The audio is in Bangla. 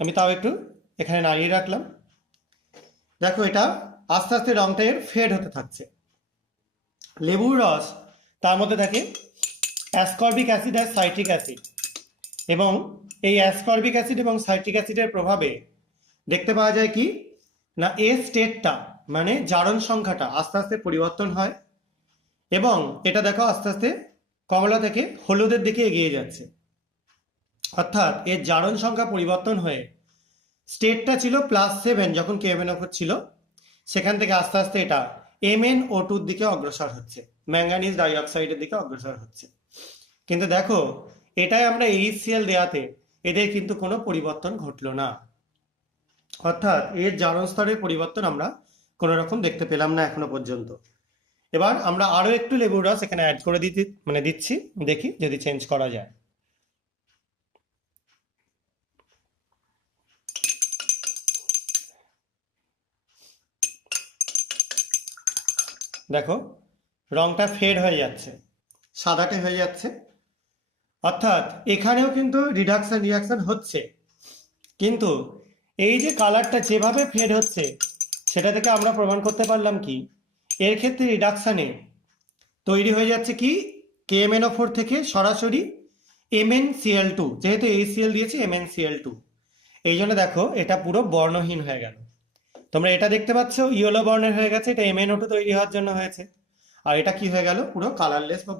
আমি তাও একটু এখানে নাড়িয়ে রাখলাম। দেখো এটা আস্তে আস্তে রংটা এর ফেড হতে থাকছে। লেবুর রস, তার মধ্যে থাকে অ্যাসকর্বিক অ্যাসিড আর সাইট্রিক অ্যাসিড, এবং এই অ্যাসকর্বিক অ্যাসিড এবং সাইট্রিক অ্যাসিডের প্রভাবে দেখতে পাওয়া যায় কি না, এ স্টেটটা মানে জারণ সংখ্যাটা আস্তে আস্তে পরিবর্তন হয়, এবং এটা দেখো আস্তে আস্তে কমলা থেকে হলুদের দিকে এগিয়ে যাচ্ছে। অর্থাৎ এর জারণ সংখ্যা পরিবর্তন হয়ে স্টেটটা ছিল +7 যখন KMnO4 ছিল, সেখান থেকে আস্তে আস্তে এটা MnO2-র দিকে অগ্রসর হচ্ছে, ম্যাঙ্গানিজ ডাইঅক্সাইডের দিকে অগ্রসর হচ্ছে। কিন্তু দেখো এটাই আমরা HCl দেওয়াতে এদের কিন্তু কোনো পরিবর্তন ঘটলো না, অর্থাৎ এর জারণ স্তরের পরিবর্তন আমরা কোনো রকম দেখতে পেলাম না এখনো পর্যন্ত। এবার আমরা আরো একটু লেবুর রস এখানে অ্যাড করে দিচ্ছি, দেখি যদি চেঞ্জ করা যায়। দেখো রংটা ফেড হয়ে যাচ্ছে, সাদাটে হয়ে যাচ্ছে, অর্থাৎ এখানেও কিন্তু রিয়াকশন হচ্ছে। কিন্তু এই যে কালারটা যেভাবে ফেড হচ্ছে সেটা থেকে আমরা প্রমাণ করতে পারলাম কি, এর ক্ষেত্রে রিডাকশানে তৈরি হয়ে যাচ্ছে কি KMnO4 থেকে সরাসরি MnCl2, যেহেতু HCl দিয়েছে MnCl2, এই জন্য দেখো এটা পুরো বর্ণহীন হয়ে গেল। তোমরা এটা দেখতে পাচ্ছ ইয়েলো বর্ণের হয়ে গেছে, এটা MnO2 তৈরি হওয়ার জন্য হয়েছে, আর এটা কি হয়ে গেল পুরো কালারলেস বা